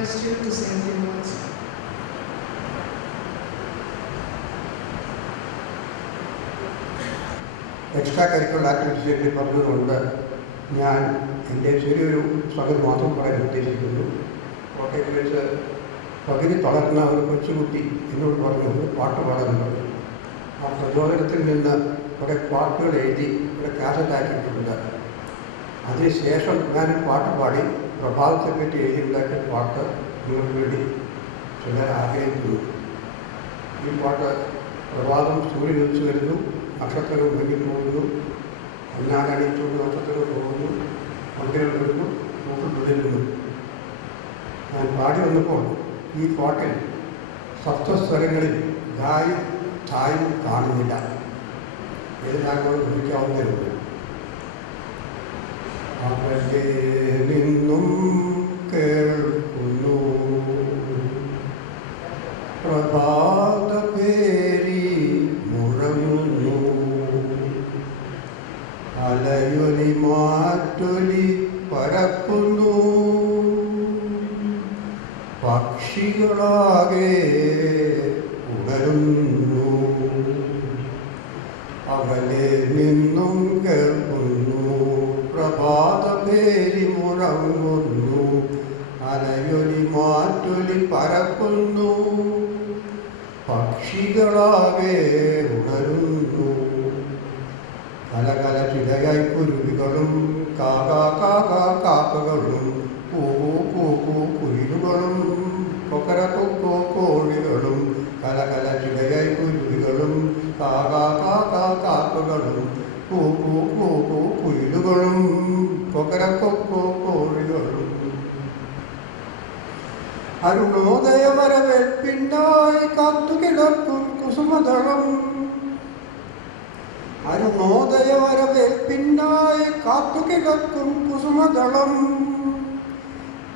request you to say a few words. Extra curricular ആക്ടിവിറ്റീസിലേക്ക് പറഞ്ഞതുകൊണ്ട് ഞാൻ എൻ്റെ ചെറിയൊരു സംഗതി മാത്രം പറയാൻ ഉദ്ദേശിക്കുന്നു. കോട്ടയത്ത് വെച്ച് പകുതി തളർന്ന ഒരു കൊച്ചുകുട്ടി എന്നോട് പറഞ്ഞു പാട്ട് പാടാനുണ്ട്. ആ പ്രചോദനത്തിൽ നിന്ന് കുറേ പാട്ടുകൾ എഴുതി ഇവിടെ കാസറ്റാക്കിയിട്ടുണ്ട്. അതിനുശേഷം ഞാൻ പാട്ട് പാടി പ്രഭാതത്തെപ്പറ്റി എഴുതിയുണ്ടാക്കിയ പാട്ട് നിങ്ങൾക്ക് വേണ്ടി ചിലർ ആഗ്രഹിക്കുന്നു. ഈ പാട്ട് പ്രഭാതം സൂര്യൻ ഉദിച്ചു വരുന്നു, നക്ഷത്രങ്ങൾ മുന്നിൽ പോകുന്നു, അന്നാടണിച്ചുകൊണ്ട് നക്ഷത്രങ്ങൾ പോകുന്നു, വണ്ടികൾ വരുന്നു, പൂക്കൾ തുടരുന്നു. ഞാൻ പാടി വന്നപ്പോൾ ഈ പാട്ടിൽ സപ്തസ്വരങ്ങളിൽ ഗായും ഛായും കാണുന്നില്ല. ഏത് രാഗങ്ങളും ഗ്രഹിക്കാവുന്നതുണ്ട്. അവരെ നിന്നും കേൾക്കുന്നു പ്രഭാതപേരി മുഴങ്ങുന്നു, അലയൊലി മാറ്റൊലി പരക്കുന്നു, പക്ഷികളാകെ ഉണരുന്നു. അവരെ നിന്നും കേൾക്കുന്നു പ്രഭാതപേരി മുഴങ്ങുന്നു, അലയൊലി മാറ്റൊലി പരക്കുന്നു, പക്ഷികളാകെ ഉണരുന്നു. കലകല ചിതയായി കുരുവികളും കാകാ കാകാ കാക്കകളും കൂകൂ കൂകൂ കുയിലുകളും കൊക്കര കൊക്കോ കോഴികളും കലകല ചിതയായി കുരുവികളും കാകാ കാകാ കാക്കകളും കൂകൂ കൂകൂ കുയിലുകളും കൊക്കര കൊക്കോ കോഴികളും. അരുണോദയ വരവേൽപ്പിനായി കാത്തുകിടക്കും കുസുമദളം, അരുണോദയ വരവേൽപ്പിനായി കാത്തുകിടക്കും കുസുമദളം,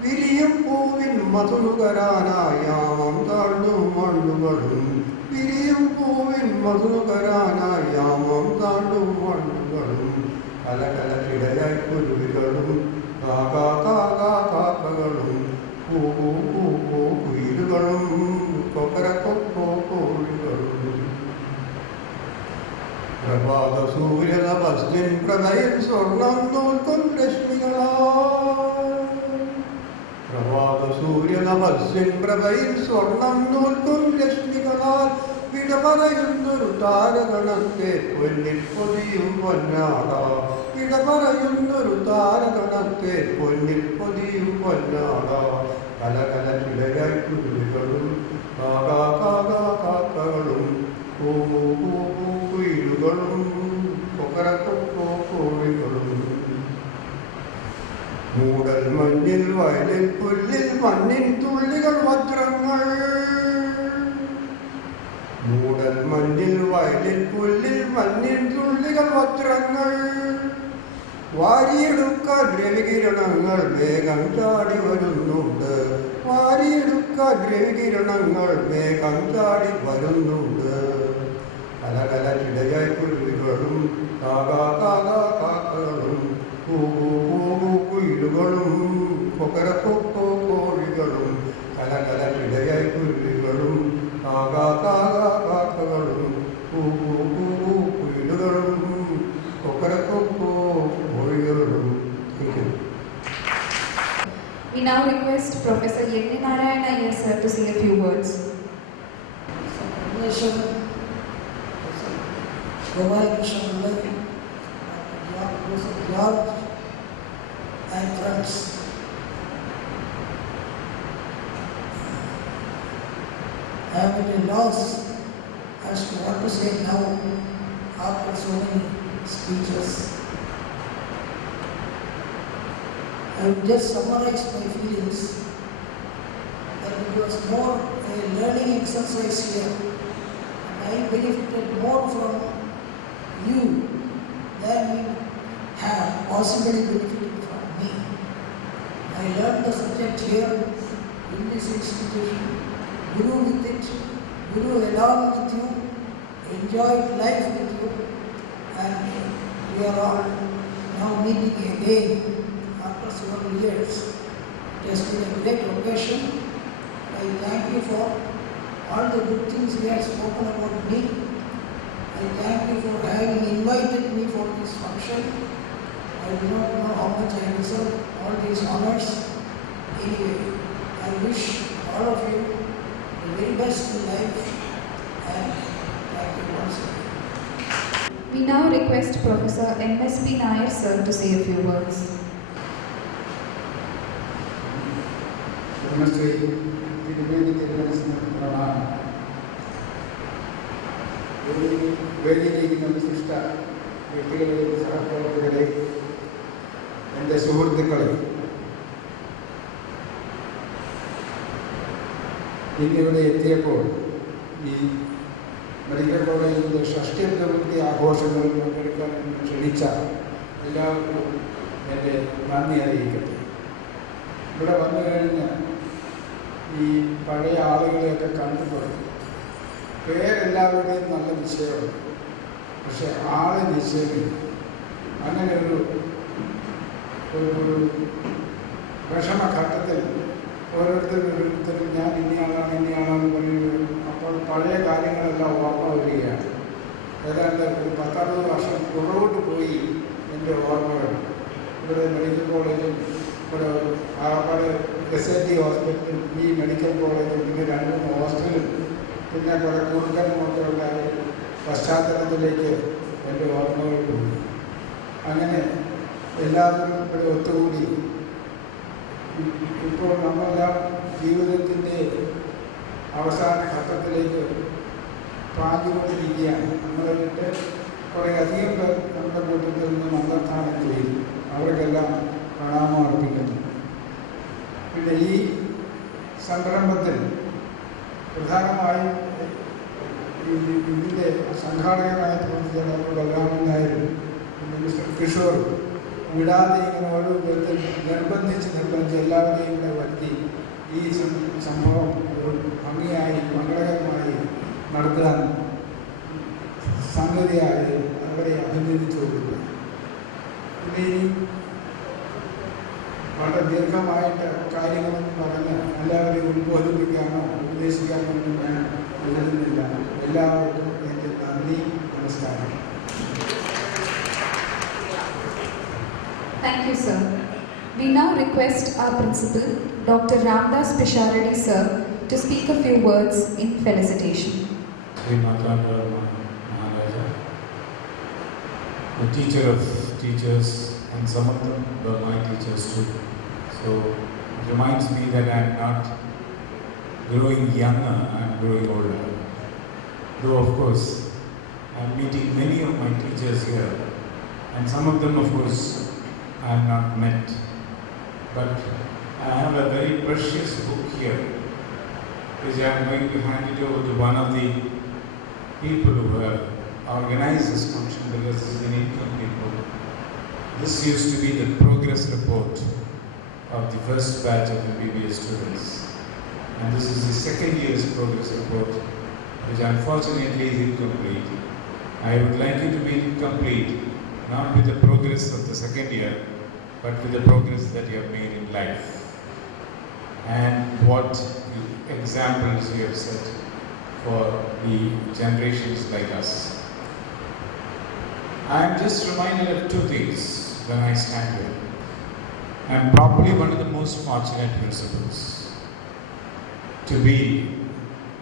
വിരിയും പൂവിൻ മധുനുകരാനായ മന്താണ്ടും മണ്ണുകളും, വിരിയും പൂവിൻ മധുനുകരാനായ മന്താണ്ടും മണ്ണുകളും, കലകല ചിടയായി കുരുവികളും കാകാ കാകാ കാക്കകളും കൂകൂ കൂകൂ കുയിലുകളും കൊക്കര കൊക്കോ കോഴികളും. പ്രഭാത സൂര്യനഭസ്യൻ പ്രഭയിൽ സ്വർണം തോൽക്കും രശ്മികളാൽ, പ്രഭാത സൂര്യനഭസ്യൻ പ്രഭയിൽ സ്വർണം തോൽക്കും രശ്മികളാൽ, വിട പറയുന്നൊരു താരഗണത്തെ പൊന്നിൽ പൊതിയും പൊന്നാട, വിട പറയുന്നൊരു താരഗണത്തെ പൊന്നിൽ പൊതിയും പൊന്നാട, കലകല ചിലയായി കുരുവികളും കാകാ കാകാ കാക്കകളും കൂകൂ കൂകൂ കുയിലുകളും കൊക്കര കൊക്കോ കോഴികളും. മൂടൽ മഞ്ഞിൽ വയലിൽ പുല്ലിൽ മണ്ണിൻ തുള്ളികൾ വജ്രങ്ങൾ, മൂടൽ മഞ്ഞിൽ വയലിൽ പുല്ലിൽ മണ്ണിൻ തുള്ളികൾ വജ്രങ്ങൾ, വാരിയെടുക്കാൻ രവികിരണങ്ങൾ വേഗം ചാടി വരുന്നുണ്ട്, വാരിയെടുക്കാൻ രവികിരണങ്ങൾ വേഗം ചാടി വരുന്നുണ്ട്. കലകല ചിടയായി കുരുവികളും കാകാ കാകാ കാക്കകളും കൂകൂ കൂകൂ കുയിലുകളും കൊക്കര കൊക്കോ കോഴികളും, കലകല ചിടയായി കുരുവികളും കാകാ കാകാ കാക്കകളും കൂകൂ കൂകൂ കുയിലുകളും കൊക്കര കൊക്കോ കോഴികളും. We now request Professor Yenni Narayana Iyer sir to say a few words. Gopalakrishna George and friends, I am at a loss as to what to say now after so many speeches. I will just summarize my feelings that it was more a learning exercise here. I benefited more from you than you have possibly benefited from me. I learned the subject here in this institution, grew with it, grew along with you, enjoyed life with you, and we are all now meeting again after several years. It has been a great occasion. I thank you for all the good things you have spoken about me. I thank you for having invited me for this function. I do not know how much I deserve all these honors. Anyway, I wish all of you the very best in life, and thank you once again. We now request Professor M.S.P. Nair sir to say a few words. നമസ്തേ. തിരുവേദി തിരുവനന്തപുരം പ്രണാമം. വേദിയിലിരിക്കുന്ന വിശിഷ്ട വ്യക്തികളെ, സഹപ്രവർത്തകരെ, എൻ്റെ സുഹൃത്തുക്കളെ, ഇന്നിവിടെ എത്തിയപ്പോൾ ഈ medical കോളേജിൻ്റെ ഷഷ്ഠ്യപ്രവൃത്തി ആഘോഷങ്ങളിൽ പങ്കെടുക്കാൻ ക്ഷണിച്ച എല്ലാവർക്കും എൻ്റെ നന്ദി അറിയിക്കട്ടെ. ഇവിടെ വന്നു കഴിഞ്ഞ് ഈ പഴയ ആളുകളെയൊക്കെ കണ്ടു തുടങ്ങി. പേരെല്ലാവരുടെയും നല്ല നിശ്ചയമാണ്, പക്ഷെ ആളെ നിശ്ചയമില്ല. അങ്ങനെ ഒരു വിഷമഘട്ടത്തിൽ ഓരോരുത്തരും ഞാൻ ഇന്നയാളാണെന്ന് പറയുന്നത്. അപ്പോൾ പഴയ കാര്യങ്ങളെല്ലാം ഓർമ്മ വരികയാണ്. ഏതാണ്ട് ഒരു 10-60 വർഷം പുറകോട്ട് പോയി എൻ്റെ ഓർമ്മകൾ. ഇവിടെ മെഡിക്കൽ കോളേജും ഇവിടെ ആപ്പാട് SIT ഹോസ്പിറ്റലും ഈ മെഡിക്കൽ കോളേജും പിന്നെ 2-3 ഹോസ്റ്റലും പിന്നെ കുറേ കുറുക്കനുമൊക്കെ ഉള്ള പശ്ചാത്തലത്തിലേക്ക് എൻ്റെ ഓർമ്മകൾ പോയി. അങ്ങനെ എല്ലാവരും ഇവിടെ ഒത്തുകൂടി ഇപ്പോൾ നമ്മളെല്ലാം ജീവിതത്തിൻ്റെ അവസാന ഘട്ടത്തിലേക്ക് പാഞ്ഞുകൊണ്ടിരിക്കുകയാണ്. നമ്മളെ വിട്ട് കുറേ അധികം പേർ നമ്മുടെ കൂട്ടത്തിൽ നിന്ന് അന്തർധാനം ചെയ്തു. അവർക്കെല്ലാം പ്രണാമം അർപ്പിക്കുന്നു. പിന്നെ ഈ സംരംഭത്തിൽ പ്രധാനമായും ഇതിൻ്റെ സംഘാടകരായി പ്രവർത്തിച്ച ഡോക്ടർ ബലരാമൻ നായരും പിന്നെ മിസ്റ്റർ കിഷോർ വിടാതെ ഇങ്ങനെ ഓരോ വിധത്തിൽ നിർബന്ധിച്ച് എല്ലാവരെയും കൂടെ വരുത്തി ഈ സംഭവം ഭംഗിയായി മംഗളകരമായി നടത്താൻ സംഗതിയായി അവരെ അഭിനന്ദിച്ചു കൊടുക്കുക. പിന്നെ ഈ വളരെ ദീർഘമായിട്ട് കാര്യങ്ങളെന്ന് പറഞ്ഞ് എല്ലാവരെയും ഉത്ബോധിപ്പിക്കാനോ ഉപദേശിക്കാനോ ഒന്നും ഞാൻ എഴുതുന്നില്ല. എല്ലാവർക്കും എൻ്റെ നന്ദി, നമസ്കാരം. Thank you, sir. We now request our principal, Dr. Ramdas Pisharadi sir, to speak a few words in felicitation. Sri Matlanda Maharaja, the teacher of teachers, and some of them were my teachers too. So it reminds me that I am not growing younger, I am growing older. Though of course I am meeting many of my teachers here, and some of them of course I have not met. But I have a very precious book here, which I am going to hand it over to one of the people who have organized this function, because this is an incomplete book. This used to be the progress report of the first batch of MBBS students. And this is the second year's progress report, which unfortunately is incomplete. I would like it to be complete, not with the progress of the second year, but with the progress that you have made in life. And what examples you have set for the generations like us. I am just reminded of two things when I stand here. I am probably one of the most fortunate principals to be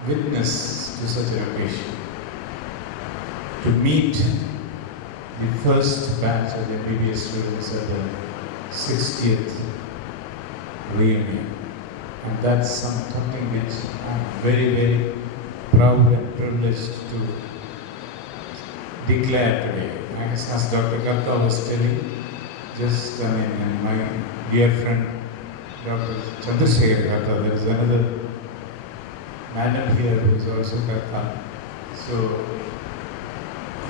witness to such an occasion, to meet the first batch of the MBBS students at the 60th reunion. And that's something which I am very, very proud and privileged to declare today. As Dr. Karta was telling, and my dear friend Dr. Chandrasekhar Karta, there is another madam here who is also Karta. So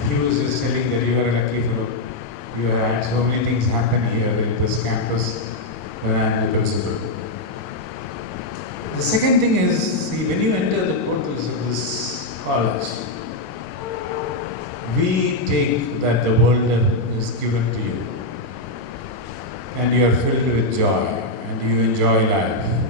he was just telling that you are a lucky fellow. You have had so many things happen here in this campus when I am the principal. The second thing is, see, when you enter the portals of this college, we take that the world is given to you, and you are filled with joy, and you enjoy life.